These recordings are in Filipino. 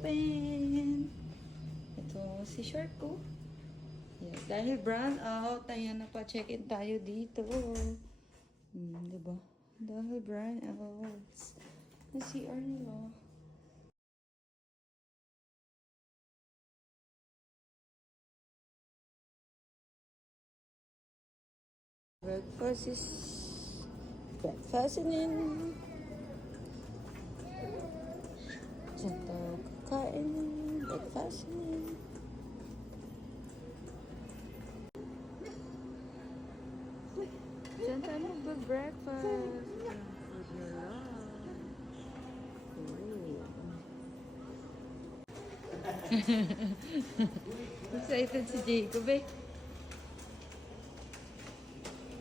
open. Ito si shirt ko. Yes, dahil brand out, ayan na pa check-in tayo dito. Diba? Dahil brand out. Na CR nila. Breakfasting. Diyan tayo kakain. Breakfasting. Diyan tayo mag-breakfast. Excited si Jacob eh.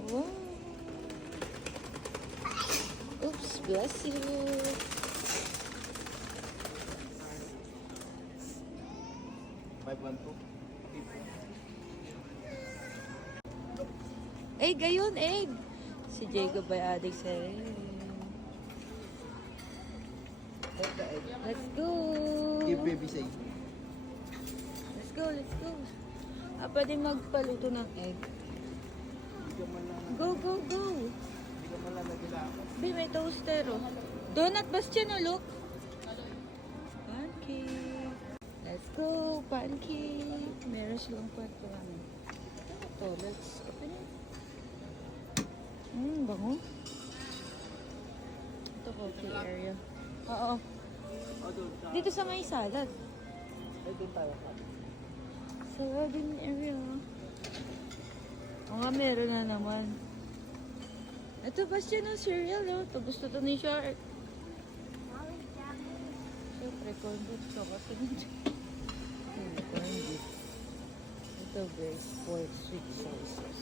Wow. Oops, bless you. Egg, ayun, egg. Si Jacob ay adik sa Let's go. Give baby say. Let's go, let's go. Pwede magpaluto ng egg. Go, go, go. Hindi ka malalagay ako. May toaster, oh. Donut Bastion, oh, look. Pancake. Let's go, pancake. Meron silang kwarto namin. So, let's open it. Bango. Ito, coffee area. Oo. Dito sa may salad. Ay, doon tayo. Salad din area. O nga, meron na naman. Ito, Bastion ng cereal, oh. Ito, gusto to ni Shark. Siyempre, corn beef. So, kasi corn beef. Ito, guys, pork sweet sauces.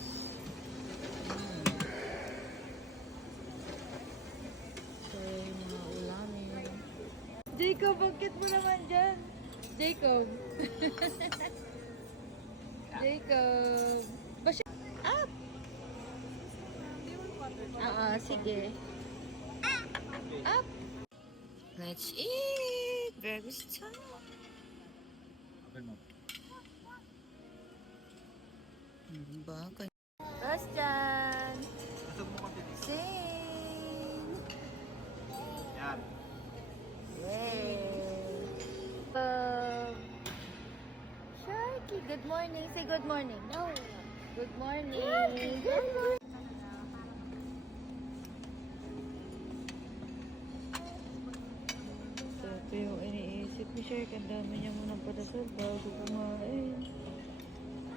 So, yung mga ulamin. Jacob, bakit mo naman dyan? Jacob. Jacob. Bastion. Up! Sige. Up! Let's eat! Breakfast time! Diba? Bastion! Masag mo kasi dito. Sing! Yan. Yay! Sharky, good morning. Say good morning. No. Good morning. Good morning. So, ito yung iniisip ni Shark. Ang dami niya munang padasal bago kumain.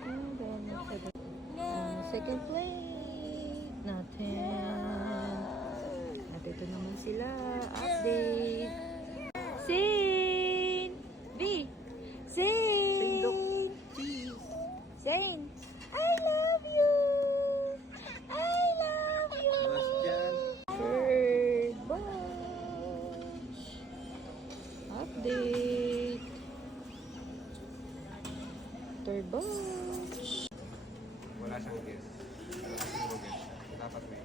Ang dami sa second plate natin. At ito naman sila. Update. Sin! B! Sin! Cheese. Sin! I love you! I love you! Bastion. Third batch. Update. Third batch. Wala siyang guess. Wala siyang guess. Dapat may.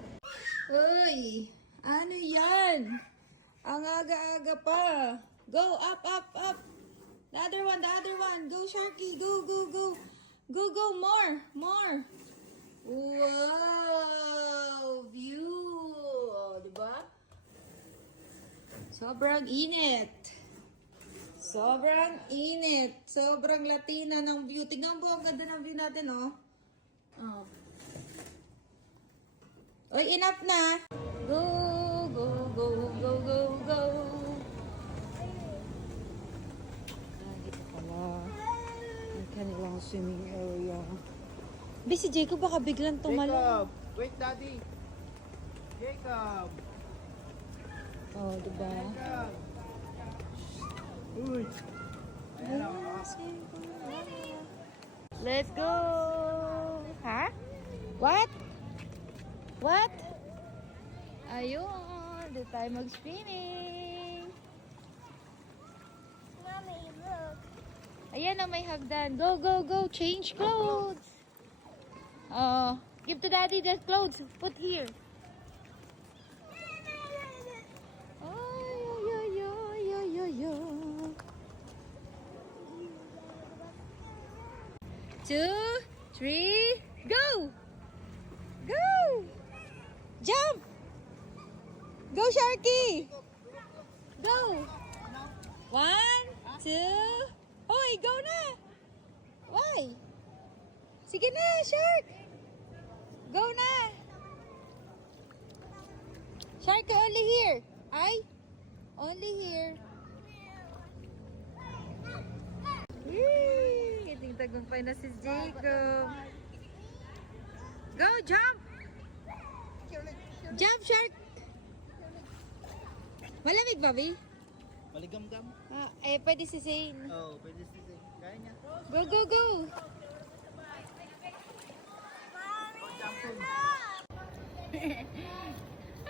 Uy! Ano yan? Ang aga-aga pa. Go, up, up, up. The other one. Go, Sharky. Go, go, go. Go, go, more. Wow! View! O, diba? Sobrang init. Sobrang latina ng view. Tingnan mo, ang ganda ng view natin, oh. Oh. Oy, enough na. Go, go, go, go, go, go. Dito pala. May kanilang swimming area. Si Jacob baka biglang tumalon. Jacob! Wait, Daddy! Jacob! Oh, diba? Jacob! Uy! Ayan ako. Let's go! Ha? What? What? Ayun, dito tayo mag-swimming. Mommy, look. Ayan na, may hagdan. Go, go, go. Change clothes. Give to daddy the clothes. Put here. Ay, ay, ay, ay, ay, ay, ay. 2, 3, go! Go! Jump! Go, Sharky! Go! 1, 2, hoy, go na! Why? Sige na, Shark! Go na! Shark, only here. Ay? Only here. Whee! Iting tagumpay na si Jacob. Go, jump! Jump, Shark! Malamig, Bobby? Maligam-gam? Pwede si Zane. Oo, pwede siya. Kaya niya. Go, go, go!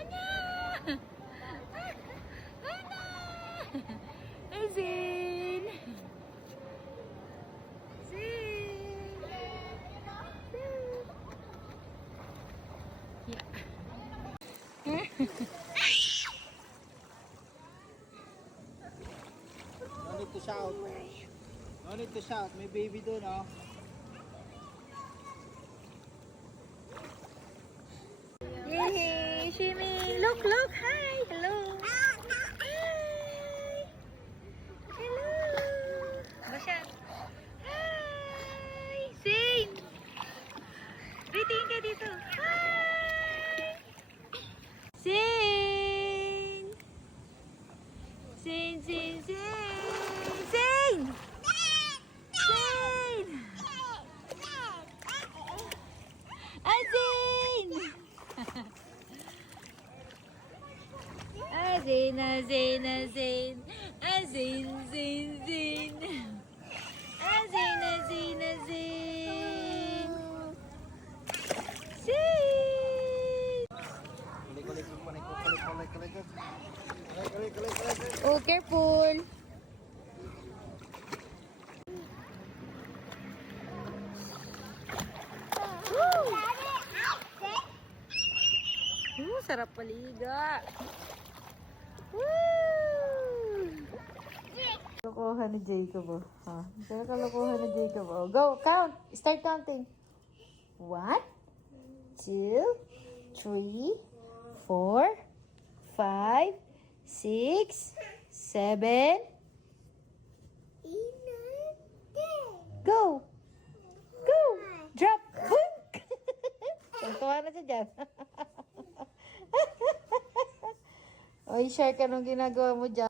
Ana! Ana! Zane! Zane! Yeah. No need to shout. No need to shout. May baby doon, oh. Yay! Shimmy! Look, look! Hi! Hello! Hi! Hello! Ba siya? Hi! Zane! Bitingin ka dito! Hi! Zane! Zane! Zane! Zane! Zane! Zane! Zane! Azin, Azin, Azin, Azin, Zin, Zin. Azin, Azin, Azin. Zin. Kulik. Oh, careful. Sarap paliga. Woo! Kalokohan ni Jacob, oh. Ha? Sarap kalokohan ni Jacob, oh. Go, count. Start counting. 1, 2, 3, 4, 5, 6, 7. Go! Go! Drop! Boom! Tuntuhan na siya dyan. Oy, Shark, anong ginagawa mo dyan?